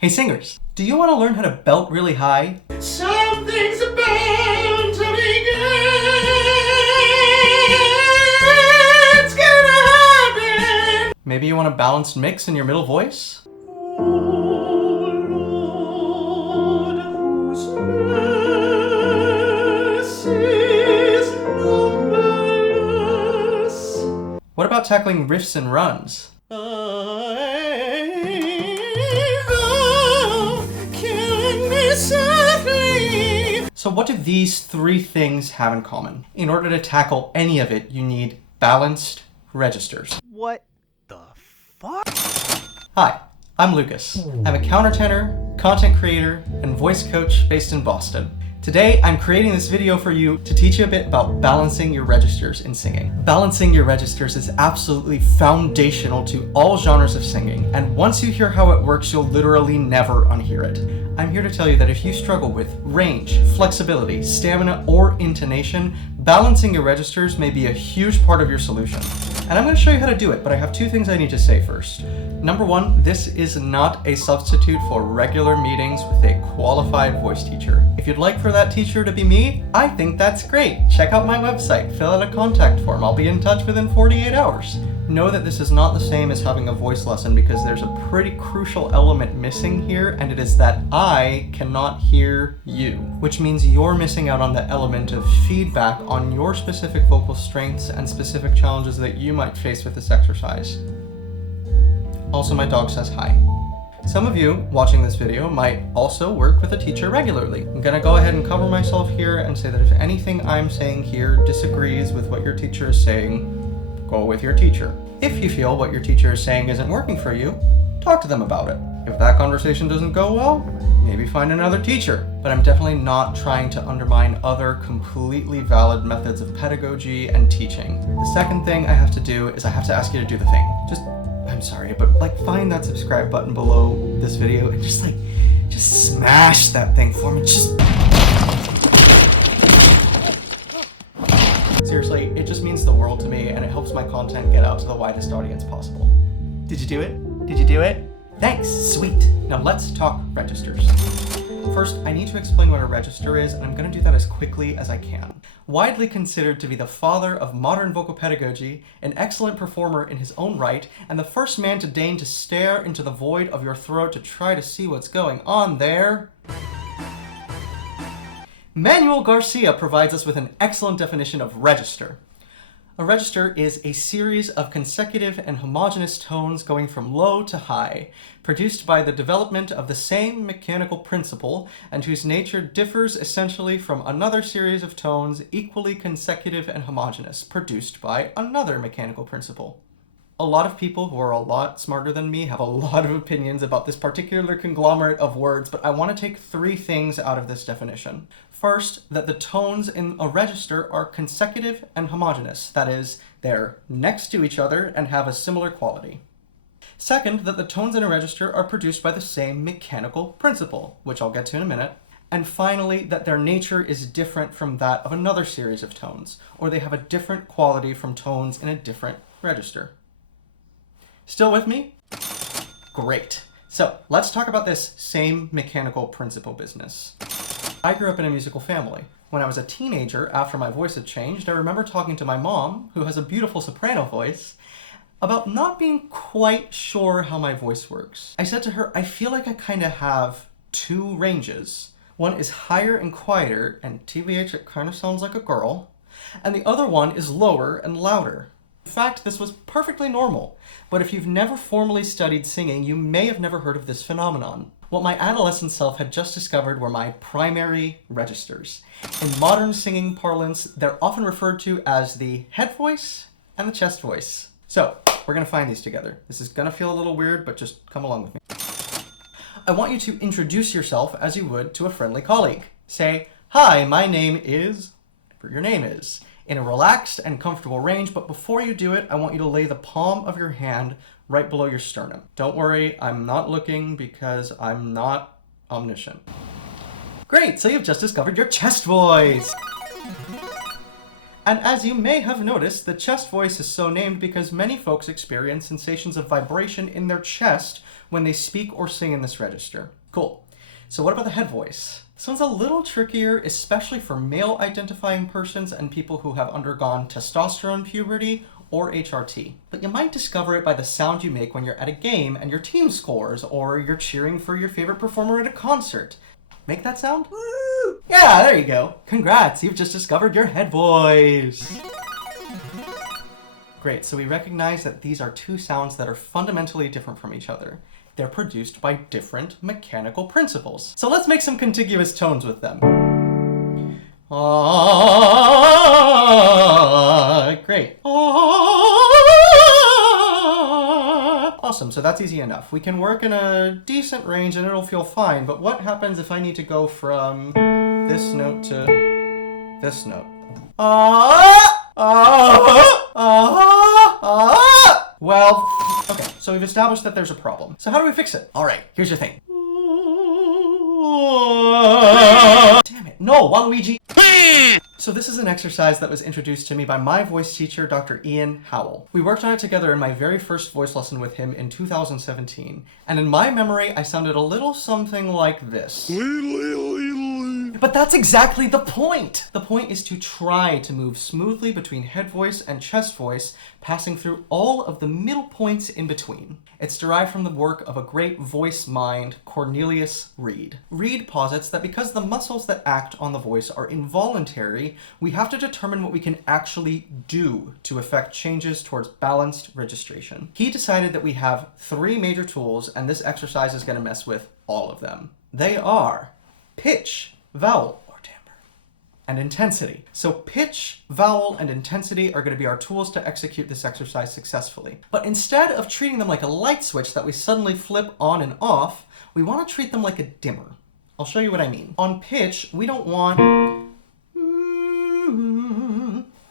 Hey singers, do you want to learn how to belt really high? Something's about to begin. It's gonna happen. Maybe you want a balanced mix in your middle voice? Oh Lord, whose mercies numberless. What about tackling riffs and runs? So what do these three things have in common? In order to tackle any of it, you need balanced registers. What the fuck? Hi, I'm Lucas. I'm a countertenor, content creator, and voice coach based in Boston. Today, I'm creating this video for you to teach you a bit about balancing your registers in singing. Balancing your registers is absolutely foundational to all genres of singing, and once you hear how it works, you'll literally never unhear it. I'm here to tell you that if you struggle with range, flexibility, stamina, or intonation, balancing your registers may be a huge part of your solution. And I'm going to show you how to do it, but I have two things I need to say first. Number one, this is not a substitute for regular meetings with a qualified voice teacher. If you'd like for that teacher to be me, I think that's great. Check out my website, fill out a contact form. I'll be in touch within 48 hours. Know that this is not the same as having a voice lesson because there's a pretty crucial element missing here, and it is that I cannot hear you, which means you're missing out on the element of feedback on your specific vocal strengths and specific challenges that you might face with this exercise. Also, my dog says hi. Some of you watching this video might also work with a teacher regularly. I'm gonna go ahead and cover myself here and say that if anything I'm saying here disagrees with what your teacher is saying, go with your teacher. If you feel what your teacher is saying isn't working for you, talk to them about it. If that conversation doesn't go well, maybe find another teacher. But I'm definitely not trying to undermine other completely valid methods of pedagogy and teaching. The second thing I have to do is I have to ask you to do the thing. I'm sorry, but find that subscribe button below this video and just smash that thing for me. Seriously, it just means the world to me and it helps my content get out to the widest audience possible. Did you do it? Did you do it? Thanks, sweet. Now let's talk registers. First, I need to explain what a register is, and I'm going to do that as quickly as I can. Widely considered to be the father of modern vocal pedagogy, an excellent performer in his own right, and the first man to deign to stare into the void of your throat to try to see what's going on there, Manuel Garcia provides us with an excellent definition of register. A register is a series of consecutive and homogeneous tones going from low to high, produced by the development of the same mechanical principle and whose nature differs essentially from another series of tones equally consecutive and homogeneous, produced by another mechanical principle. A lot of people who are a lot smarter than me have a lot of opinions about this particular conglomerate of words, but I want to take three things out of this definition. First, that the tones in a register are consecutive and homogeneous. That is, they're next to each other and have a similar quality. Second, that the tones in a register are produced by the same mechanical principle, which I'll get to in a minute. And finally, that their nature is different from that of another series of tones, or they have a different quality from tones in a different register. Still with me? Great. So let's talk about this same mechanical principle business. I grew up in a musical family. When I was a teenager, after my voice had changed, I remember talking to my mom, who has a beautiful soprano voice, about not being quite sure how my voice works. I said to her, I feel like I kind of have two ranges. One is higher and quieter, and TBH, it kind of sounds like a girl, and the other one is lower and louder. In fact, this was perfectly normal, but if you've never formally studied singing, you may have never heard of this phenomenon. What my adolescent self had just discovered were my primary registers. In modern singing parlance, they're often referred to as the head voice and the chest voice. So, we're gonna find these together. This is gonna feel a little weird, but just come along with me. I want you to introduce yourself as you would to a friendly colleague. Say, hi, my name is, whatever your name is, in a relaxed and comfortable range, but before you do it, I want you to lay the palm of your hand right below your sternum. Don't worry, I'm not looking because I'm not omniscient. Great, so you've just discovered your chest voice. And as you may have noticed, the chest voice is so named because many folks experience sensations of vibration in their chest when they speak or sing in this register. Cool. So what about the head voice? This one's a little trickier, especially for male-identifying persons and people who have undergone testosterone puberty or HRT. But you might discover it by the sound you make when you're at a game and your team scores, or you're cheering for your favorite performer at a concert. Make that sound? Woo! Yeah, there you go. Congrats, you've just discovered your head voice. Great, so we recognize that these are two sounds that are fundamentally different from each other. They're produced by different mechanical principles. So let's make some contiguous tones with them. Great. Awesome, so that's easy enough. We can work in a decent range and it'll feel fine, but what happens if I need to go from this note to this note? Well, okay, so we've established that there's a problem. So how do we fix it? All right, here's your thing. Damn it, no, Waluigi. So this is an exercise that was introduced to me by my voice teacher, Dr. Ian Howell. We worked on it together in my very first voice lesson with him in 2017. And in my memory, I sounded a little something like this. But that's exactly the point! The point is to try to move smoothly between head voice and chest voice, passing through all of the middle points in between. It's derived from the work of a great voice mind, Cornelius Reed. Reed posits that because the muscles that act on the voice are involuntary, we have to determine what we can actually do to effect changes towards balanced registration. He decided that we have 3 major tools, and this exercise is going to mess with all of them. They are pitch, vowel, or timbre, and intensity. So pitch, vowel, and intensity are going to be our tools to execute this exercise successfully. But instead of treating them like a light switch that we suddenly flip on and off, we want to treat them like a dimmer. I'll show you what I mean. On pitch, we don't want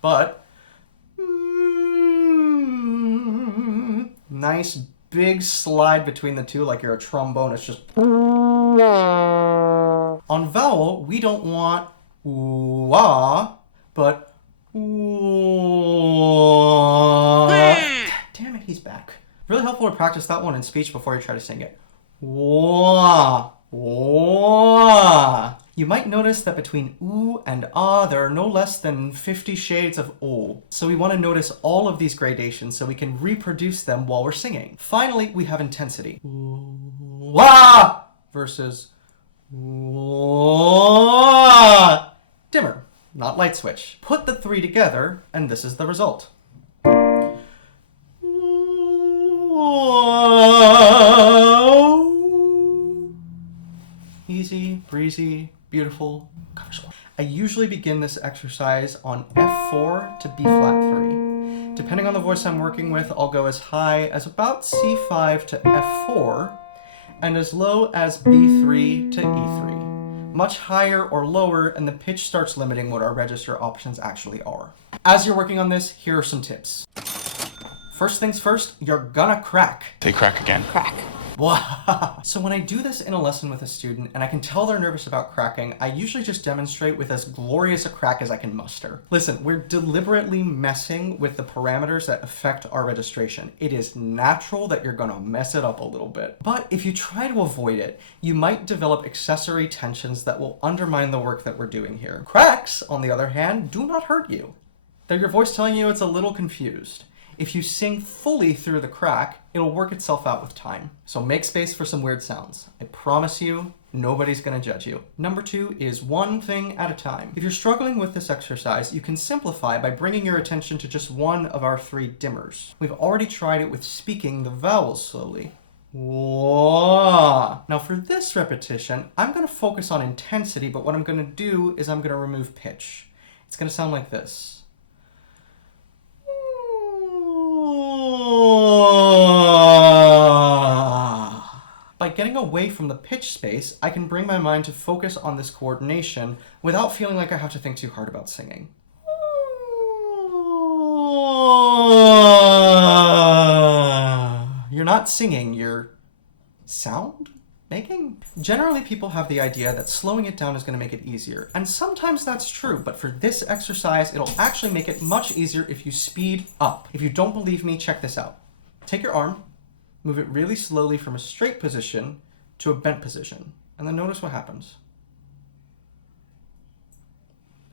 but nice big slide between the two like you're a trombone. It's just on vowel, we don't want ooh-ah, but ooh. Damn it, he's back. Really helpful to practice that one in speech before you try to sing it. Wah, wah. You might notice that between ooh and ah, there are no less than 50 shades of ooh. So we want to notice all of these gradations so we can reproduce them while we're singing. Finally, we have intensity. Wah versus wah. Dimmer, not light switch. Put the 3 together, and this is the result. Easy, breezy, beautiful. I usually begin this exercise on F4 to B flat 3. Depending on the voice I'm working with, I'll go as high as about C5 to F4 and as low as B3 to E3. Much higher or lower, and the pitch starts limiting what our register options actually are. As you're working on this, here are some tips. First things first, you're gonna crack. They crack again. Crack. So when I do this in a lesson with a student and I can tell they're nervous about cracking, I usually just demonstrate with as glorious a crack as I can muster. Listen, we're deliberately messing with the parameters that affect our registration. It is natural that you're gonna mess it up a little bit. But if you try to avoid it, you might develop accessory tensions that will undermine the work that we're doing here. Cracks, on the other hand, do not hurt you. They're your voice telling you it's a little confused. If you sing fully through the crack, it'll work itself out with time. So make space for some weird sounds. I promise you, nobody's gonna judge you. Number 2 is one thing at a time. If you're struggling with this exercise, you can simplify by bringing your attention to just one of our 3 dimmers. We've already tried it with speaking the vowels slowly. Whoa. Now for this repetition, I'm gonna focus on intensity, but what I'm gonna do is I'm gonna remove pitch. It's gonna sound like this. By getting away from the pitch space, I can bring my mind to focus on this coordination without feeling like I have to think too hard about singing. You're not singing, you're sound making? Generally, people have the idea that slowing it down is going to make it easier, and sometimes that's true, but for this exercise, it'll actually make it much easier if you speed up. If you don't believe me, check this out. Take your arm, move it really slowly from a straight position to a bent position, and then notice what happens.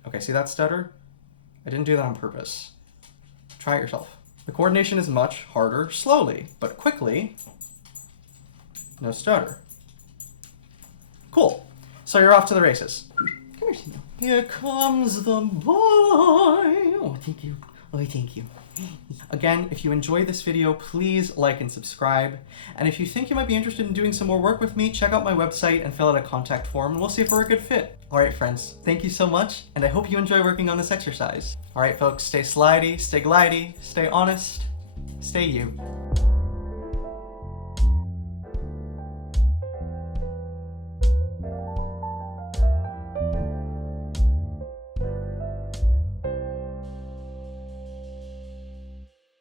Okay, see that stutter? I didn't do that on purpose. Try it yourself. The coordination is much harder slowly, but quickly, no stutter. Cool. So you're off to the races. Come here, Tino. Here comes the boy. Oh, thank you. Oh, thank you. Again, if you enjoyed this video, please like and subscribe. And if you think you might be interested in doing some more work with me, check out my website and fill out a contact form, and we'll see if we're a good fit. All right, friends, thank you so much, and I hope you enjoy working on this exercise. All right, folks, stay slidey, stay glidey, stay honest, stay you.